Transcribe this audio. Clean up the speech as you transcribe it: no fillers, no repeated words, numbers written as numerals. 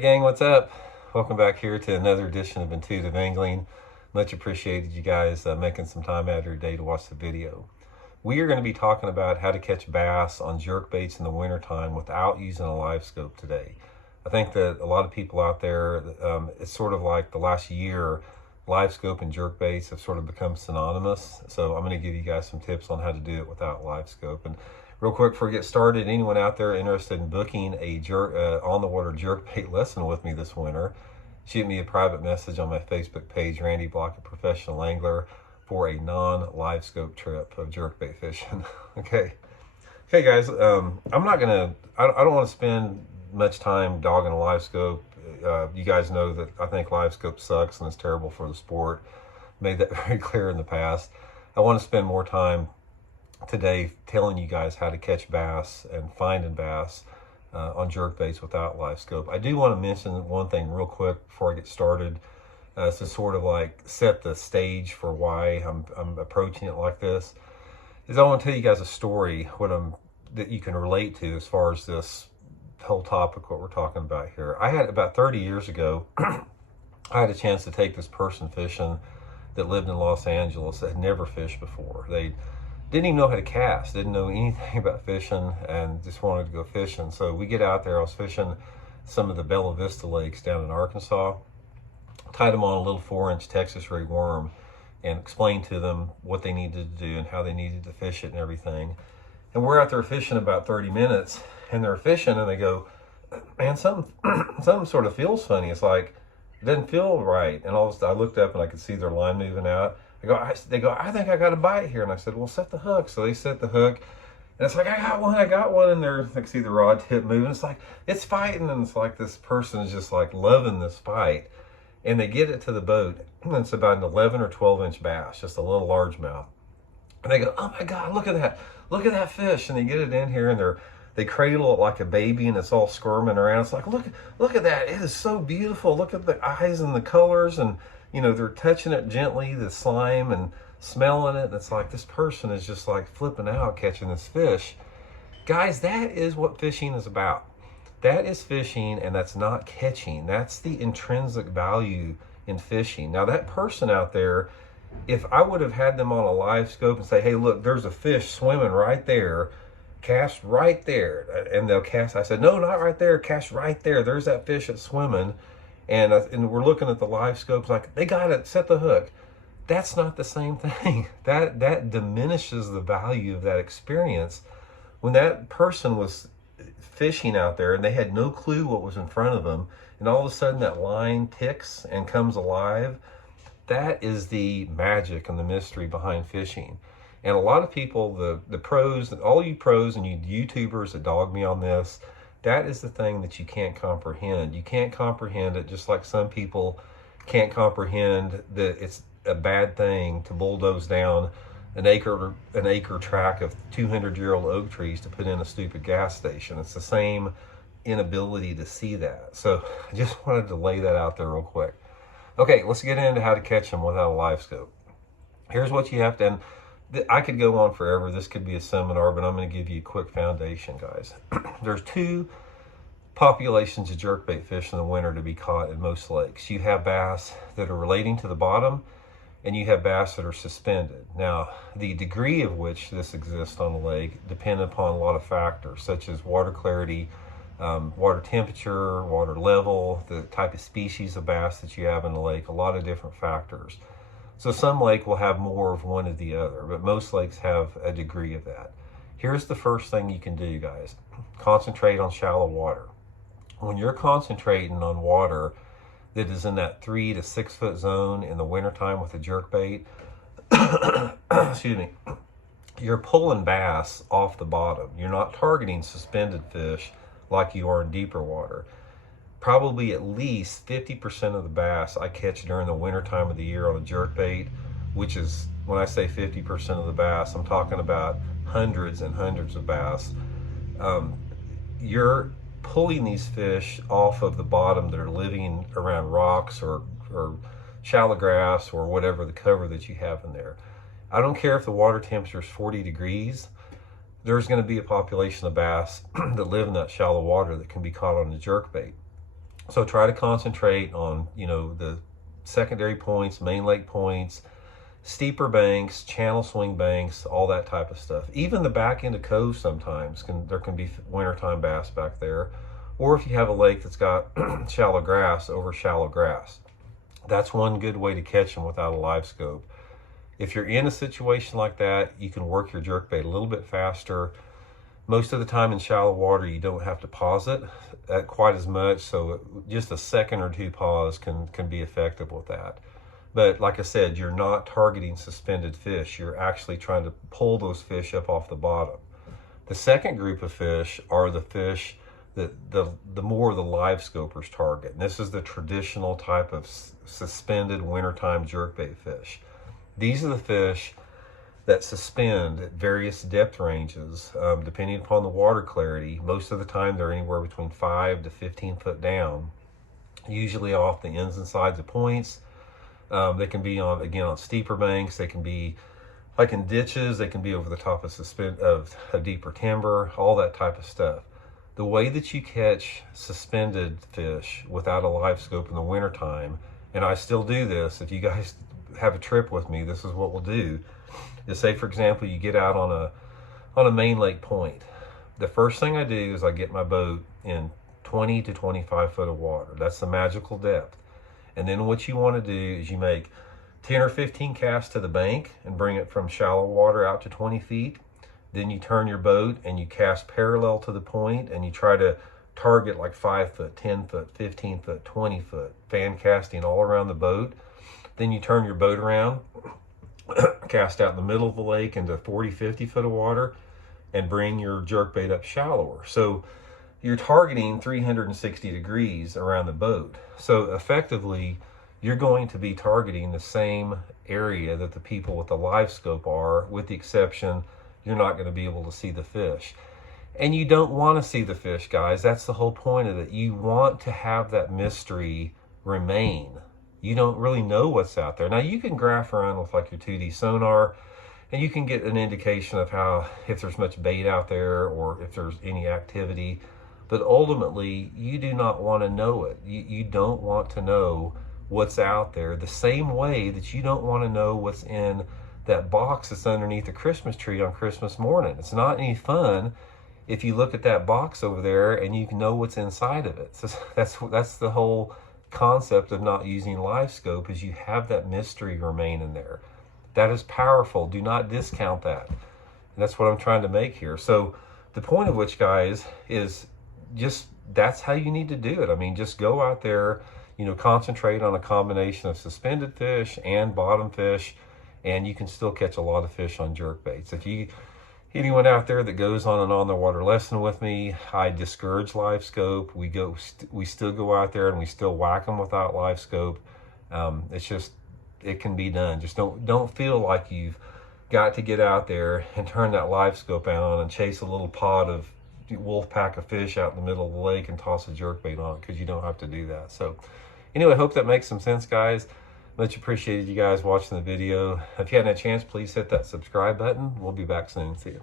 Hey gang, what's up? Welcome back here to another edition of Intuitive Angling. Much appreciated you guys making some time out of your day to watch the video. We are going to be talking about how to catch bass on jerkbaits in the wintertime without using a live scope today. I think that a lot of people out there, it's sort of like the last year, live scope and jerkbaits have sort of become synonymous. So I'm going to give you guys some tips on how to do it without live scope. And real quick before we get started, anyone out there interested in booking a on-the-water jerkbait lesson with me this winter, shoot me a private message on my Facebook page, Randy Block, a professional angler, for a non-live scope trip of jerkbait fishing. Okay guys, I'm not gonna, I don't want to spend much time dogging a live scope. You guys know that I think live scope sucks and it's terrible for the sport. Made that very clear in the past. I want to spend more time today telling you guys how to catch bass and finding bass on jerkbaits without live scope. I do want to mention one thing real quick before I get started, to sort of like set the stage for why I'm approaching it like this. Is I want to tell you guys a story that you can relate to as far as this whole topic, what we're talking about here. I had about 30 years ago, I had a chance to take this person fishing that lived in Los Angeles that had never fished before. They didn't even know how to cast, didn't know anything about fishing, and just wanted to go fishing. So we get out there. I was fishing some of the Bella Vista lakes down in Arkansas, tied them on a little 4-inch Texas ray worm, and explained to them what they needed to do and how they needed to fish it and everything. And we're out there fishing about 30 minutes, and they're fishing, and they go, man, something sort of feels funny. It's like, it doesn't feel right. And all of a sudden I looked up and I could see their line moving out. They go, I think I got a bite here. And I said, well, set the hook. So they set the hook, and it's like, I got one. And I can see the rod tip moving. It's like, it's fighting. And it's like, this person is just like loving this fight. And they get it to the boat, and it's about an 11 or 12-inch bass, just a little largemouth. And they go, oh my God, look at that fish. And they get it in here, and they cradle it like a baby, and it's all squirming around. It's like, look at that. It is so beautiful. Look at the eyes and the colors. And, you know, they're touching it gently, the slime, and smelling it. And it's like, this person is just like flipping out catching this fish. Guys, that is what fishing is about. That is fishing, and that's not catching. That's the intrinsic value in fishing. Now, that person out there, if I would have had them on a live scope and say, hey, look, there's a fish swimming right there, cast right there, and they'll cast, I said, no, not right there, cast right there, there's that fish that's swimming, and we're looking at the live scopes like, they got it, set the hook. That's not the same thing. That diminishes the value of that experience. When that person was fishing out there and they had no clue what was in front of them, and all of a sudden that line ticks and comes alive, that is the magic and the mystery behind fishing. And a lot of people, the pros, all you pros and you YouTubers that dog me on this, that is the thing that you can't comprehend. You can't comprehend it, just like some people can't comprehend that it's a bad thing to bulldoze down an acre tract of 200-year-old oak trees to put in a stupid gas station. It's the same inability to see that. So I just wanted to lay that out there real quick. Okay, let's get into how to catch them without a live scope. Here's what you have to, and I could go on forever. This could be a seminar, but I'm going to give you a quick foundation, guys. There's two populations of jerkbait fish in the winter to be caught in most lakes. You have bass that are relating to the bottom, and you have bass that are suspended. Now, the degree of which this exists on the lake depend upon a lot of factors, such as water clarity, water temperature, water level, the type of species of bass that you have in the lake, a lot of different factors. So some lake will have more of one or the other, but most lakes have a degree of that. Here's the first thing you can do, guys. Concentrate on shallow water. When you're concentrating on water that is in that 3 to 6 foot zone in the wintertime with a jerkbait, excuse me, you're pulling bass off the bottom. You're not targeting suspended fish like you are in deeper water. Probably at least 50% of the bass I catch during the wintertime of the year on a jerkbait, which is, when I say 50% of the bass, I'm talking about hundreds and hundreds of bass. You're pulling these fish off of the bottom that are living around rocks or shallow grass or whatever the cover that you have in there. I don't care if the water temperature is 40 degrees, there's going to be a population of bass that live in that shallow water that can be caught on a jerkbait. So try to concentrate on, you know, the secondary points, main lake points, steeper banks, channel swing banks, all that type of stuff. Even the back end of coves sometimes, there can be wintertime bass back there. Or if you have a lake that's got shallow grass, over shallow grass. That's one good way to catch them without a live scope. If you're in a situation like that, you can work your jerkbait a little bit faster. Most of the time in shallow water, you don't have to pause it quite as much, so just a second or two pause can be effective with that. But like I said, you're not targeting suspended fish. You're actually trying to pull those fish up off the bottom. The second group of fish are the fish that the more the live scopers target. And this is the traditional type of suspended wintertime jerkbait fish. These are the fish that suspend at various depth ranges, depending upon the water clarity. Most of the time they're anywhere between 5 to 15 foot down, usually off the ends and sides of points. They can be on, again, on steeper banks. They can be like in ditches. They can be over the top of deeper timber, all that type of stuff. The way that you catch suspended fish without a live scope in the wintertime, and I still do this, if you guys have a trip with me, this is what we'll do, is say, for example, you get out on a main lake point. The first thing I do is I get my boat in 20 to 25 foot of water. That's the magical depth. And then what you want to do is you make 10 or 15 casts to the bank and bring it from shallow water out to 20 feet. Then you turn your boat and you cast parallel to the point and you try to target like 5 foot, 10 foot, 15 foot, 20 foot, fan casting all around the boat. Then you turn your boat around, cast out in the middle of the lake into 40, 50 foot of water and bring your jerkbait up shallower. So you're targeting 360 degrees around the boat. So effectively, you're going to be targeting the same area that the people with the live scope are, with the exception you're not going to be able to see the fish. And you don't want to see the fish, guys. That's the whole point of it. You want to have that mystery remain. You don't really know what's out there. Now, you can graph around with like your 2D sonar, and you can get an indication of how, if there's much bait out there or if there's any activity. But ultimately, you do not want to know it. You don't want to know what's out there, the same way that you don't want to know what's in that box that's underneath the Christmas tree on Christmas morning. It's not any fun if you look at that box over there and you know what's inside of it. So that's the whole concept of not using live scope, is you have that mystery remain in there. That is powerful. Do not discount that. And that's what I'm trying to make here. So the point of which, guys, is just that's how you need to do it. I mean, just go out there, you know, concentrate on a combination of suspended fish and bottom fish, and you can still catch a lot of fish on jerkbaits. If anyone out there that goes on an on-the-water lesson with me, I discourage live scope. We still go out there and we still whack them without live scope. It's just, it can be done. Just don't feel like you've got to get out there and turn that live scope on and chase a little pod of wolf pack of fish out in the middle of the lake and toss a jerkbait on it, because you don't have to do that. So anyway, I hope that makes some sense, guys. Much appreciated you guys watching the video. If you hadn't had a chance, please hit that subscribe button. We'll be back soon. See you.